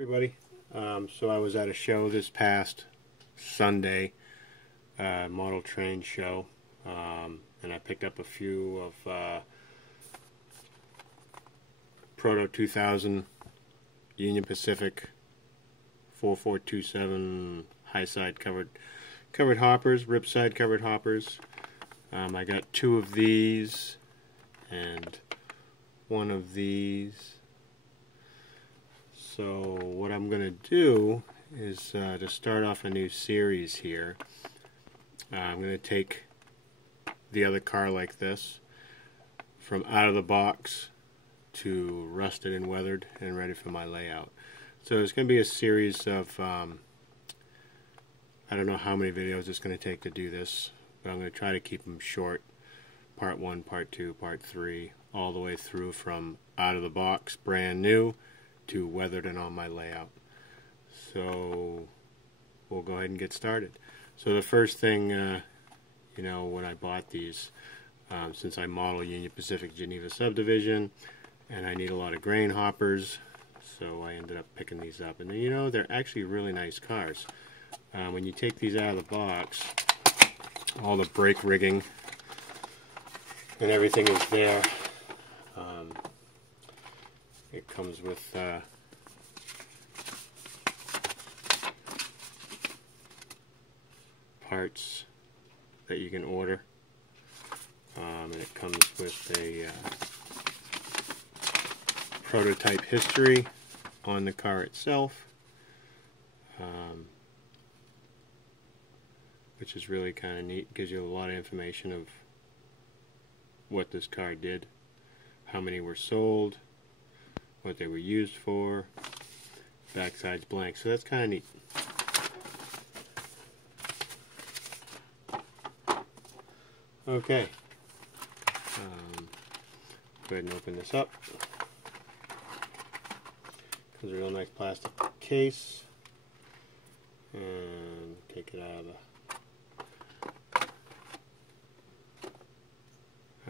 Everybody, so I was at a show this past Sunday, model train show, and I picked up a few of Proto 2000 Union Pacific 4427 high side covered hoppers, rip side covered hoppers. I got two of these and one of these. So what I'm going to do is to start off a new series here, I'm going to take the other car like this from out of the box to rusted and weathered and ready for my layout. So it's going to be a series of, I don't know how many videos it's going to take to do this, but I'm going to try to keep them short. Part 1, Part 2, Part 3, all the way through from out of the box, brand new, to weathered and on my layout. So we'll go ahead and get started. So the first thing, when I bought these, since I model Union Pacific Geneva Subdivision and I need a lot of grain hoppers, so I ended up picking these up. And they're actually really nice cars. When you take these out of the box, all the brake rigging and everything is there. It comes with parts that you can order, and it comes with a prototype history on the car itself, which is really kind of neat. Gives you a lot of information of what this car did, how many were sold, what they were used for. Backside's blank, so that's kind of neat. Okay, go ahead and open this up. Comes a real nice plastic case, and take it out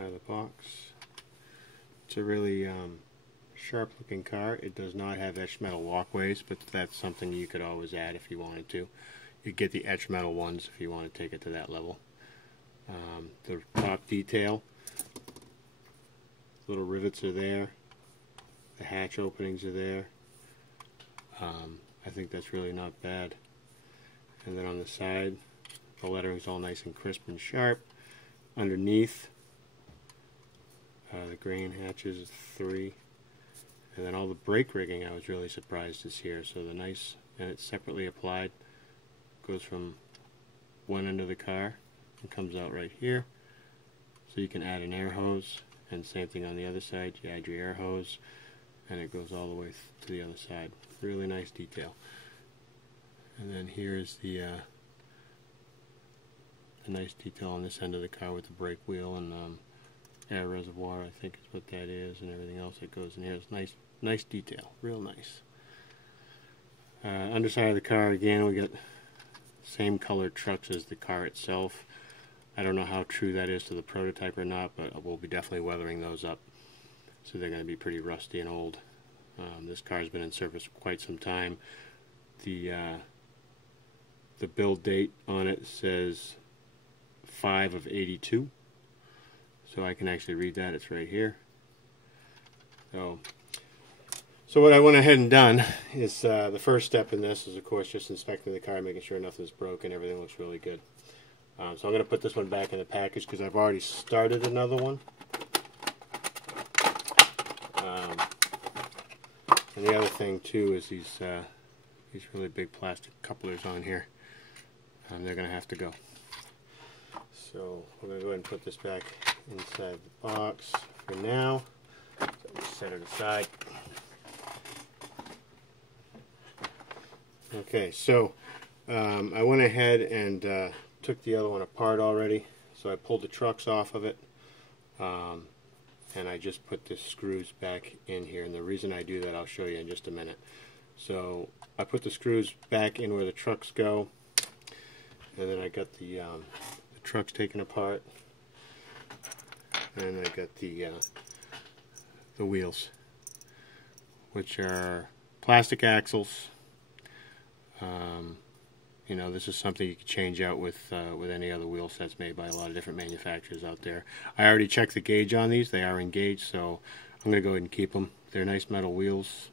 of the box. It's a really sharp looking car. It does not have etched metal walkways, but that's something you could always add if you wanted to. You get the etched metal ones if you want to take it to that level. The top detail, little rivets are there, the hatch openings are there. I think that's really not bad. And then on the side, the lettering's all nice and crisp and sharp. Underneath, the grain hatches 3, and then all the brake rigging I was really surprised is here. So the nice, and it's separately applied, goes from one end of the car and comes out right here. So you can add an air hose, and same thing on the other side. You add your air hose and it goes all the way to the other side. Really nice detail. And then here's the nice detail on this end of the car with the brake wheel and air reservoir, I think is what that is, and everything else that goes in here. It's nice detail, real nice. Underside of the car, again, we got same colored trucks as the car itself. I don't know how true that is to the prototype or not, but we'll be definitely weathering those up. So they're going to be pretty rusty and old. This car's been in service for quite some time. The build date on it says 5 of 82. So I can actually read that. It's right here. So what I went ahead and done is the first step in this is, of course, just inspecting the car, making sure nothing's broken, everything looks really good. So I'm going to put this one back in the package because I've already started another one. And the other thing too is these really big plastic couplers on here. They're going to have to go. So we're going to go ahead and put this back inside the box for now. So we'll set it aside. Okay, so I went ahead and took the other one apart already. So I pulled the trucks off of it, and I just put the screws back in here. And the reason I do that, I'll show you in just a minute. So I put the screws back in where the trucks go, and then I got the trucks taken apart, and I got the wheels, which are plastic axles. You know, this is something you can change out with any other wheel sets made by a lot of different manufacturers out there. I already checked the gauge on these. They are engaged, so I'm going to go ahead and keep them. They're nice metal wheels,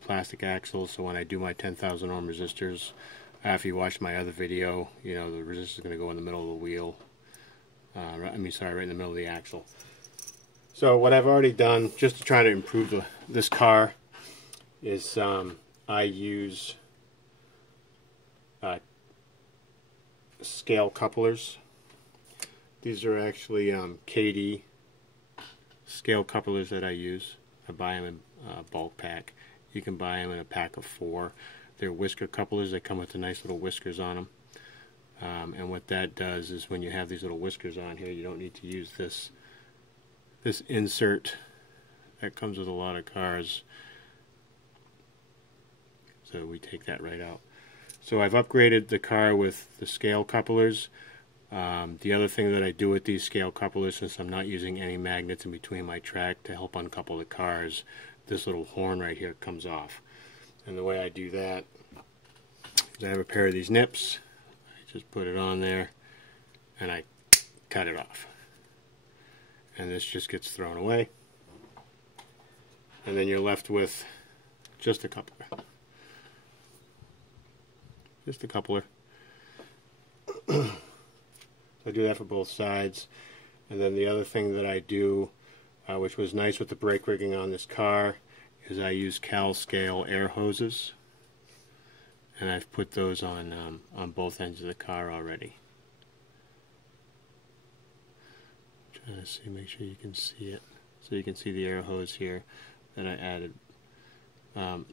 plastic axles, so when I do my 10,000 ohm resistors, after you watch my other video, you know, the resistor is going to go in the middle of the wheel. Right in the middle of the axle. So what I've already done, just to try to improve this car, is I use scale couplers. These are actually KD scale couplers that I use. I buy them in bulk pack. You can buy them in a pack of 4. They're whisker couplers. They come with the nice little whiskers on them. And what that does is when you have these little whiskers on here, you don't need to use this insert that comes with a lot of cars. So we take that right out. So I've upgraded the car with the scale couplers. The other thing that I do with these scale couplers, since I'm not using any magnets in between my track to help uncouple the cars, this little horn right here comes off. And the way I do that is I have a pair of these nips. I just put it on there and I cut it off. And this just gets thrown away. And then you're left with just a coupler. Just a coupler. So I do that for both sides. And then the other thing that I do, which was nice with the brake rigging on this car, is I use CalScale air hoses. And I've put those on both ends of the car already. Trying to see, make sure you can see it. So you can see the air hose here that I added. And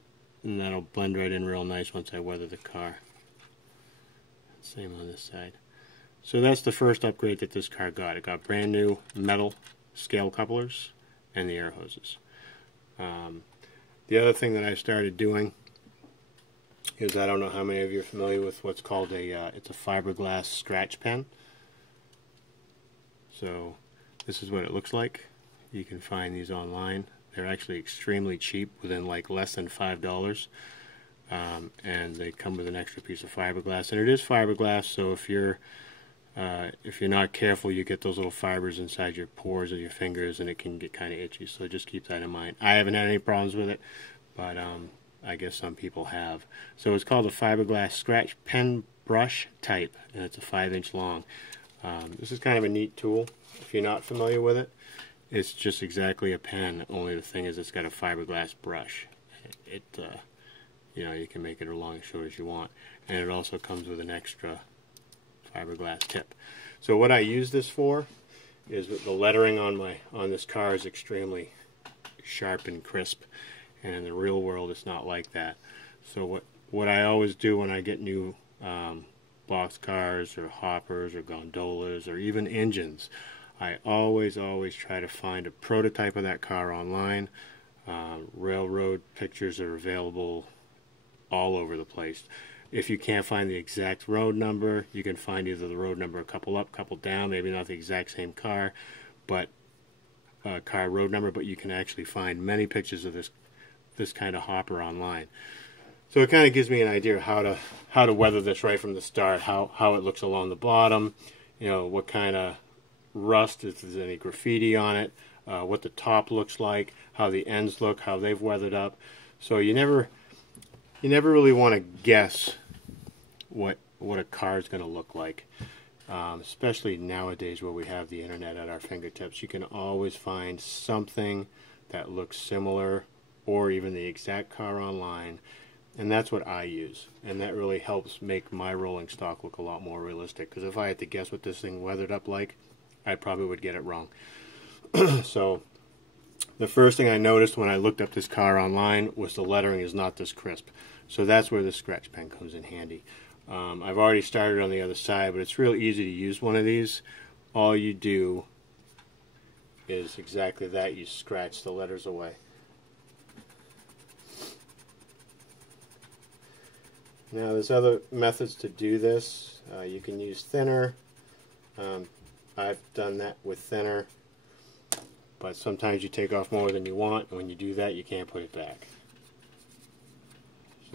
that'll blend right in real nice once I weather the car. Same on this side. So that's the first upgrade that this car got. It got brand new metal scale couplers and the air hoses. The other thing that I started doing is, I don't know how many of you are familiar with what's called it's a fiberglass scratch pen. So this is what it looks like. You can find these online. They're actually extremely cheap, within like less than $5. And they come with an extra piece of fiberglass, and it is fiberglass, so if you're not careful, you get those little fibers inside your pores of your fingers and it can get kind of itchy, so just keep that in mind. I haven't had any problems with it, but I guess some people have. So it's called a fiberglass scratch pen brush type, and it's a 5-inch long. This is kind of a neat tool if you're not familiar with it. It's just exactly a pen, only the thing is it's got a fiberglass brush. You know, you can make it as long and short as you want, and it also comes with an extra fiberglass tip. So what I use this for is that the lettering on this car is extremely sharp and crisp, and in the real world it's not like that. So what I always do when I get new box cars or hoppers or gondolas or even engines, I always try to find a prototype of that car online. Railroad pictures are available all over the place. If you can't find the exact road number, you can find either the road number a couple up, couple down, maybe not the exact same car, but car road number, but you can actually find many pictures of this kind of hopper online. So it kind of gives me an idea of how to weather this right from the start, how it looks along the bottom, you know, what kind of rust, if there's any graffiti on it, what the top looks like, how the ends look, how they've weathered up. So you never really want to guess what a car is going to look like, especially nowadays where we have the internet at our fingertips. You can always find something that looks similar or even the exact car online, and that's what I use, and that really helps make my rolling stock look a lot more realistic, because if I had to guess what this thing weathered up like, I probably would get it wrong. So the first thing I noticed when I looked up this car online was the lettering is not this crisp. So that's where the scratch pen comes in handy. I've already started on the other side, but it's real easy to use one of these. All you do is exactly that. You scratch the letters away. Now there's other methods to do this. You can use thinner. I've done that with thinner, but sometimes you take off more than you want, and when you do that, you can't put it back.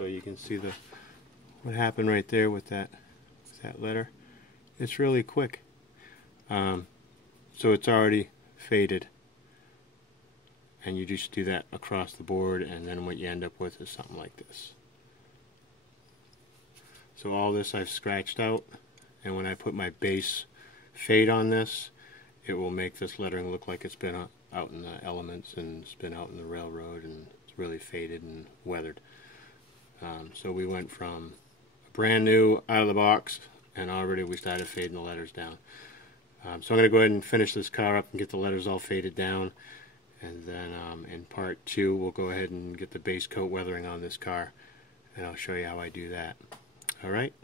so you can see what happened right there with that letter. It's really quick. So it's already faded, and you just do that across the board, and then what you end up with is something like this. So all this I've scratched out, and when I put my base fade on this, it will make this lettering look like it's been out in the elements and it's been out in the railroad, and it's really faded and weathered. So we went from a brand new out of the box, and already we started fading the letters down. So I'm going to go ahead and finish this car up and get the letters all faded down, and then in part 2 we'll go ahead and get the base coat weathering on this car, and I'll show you how I do that. Alright?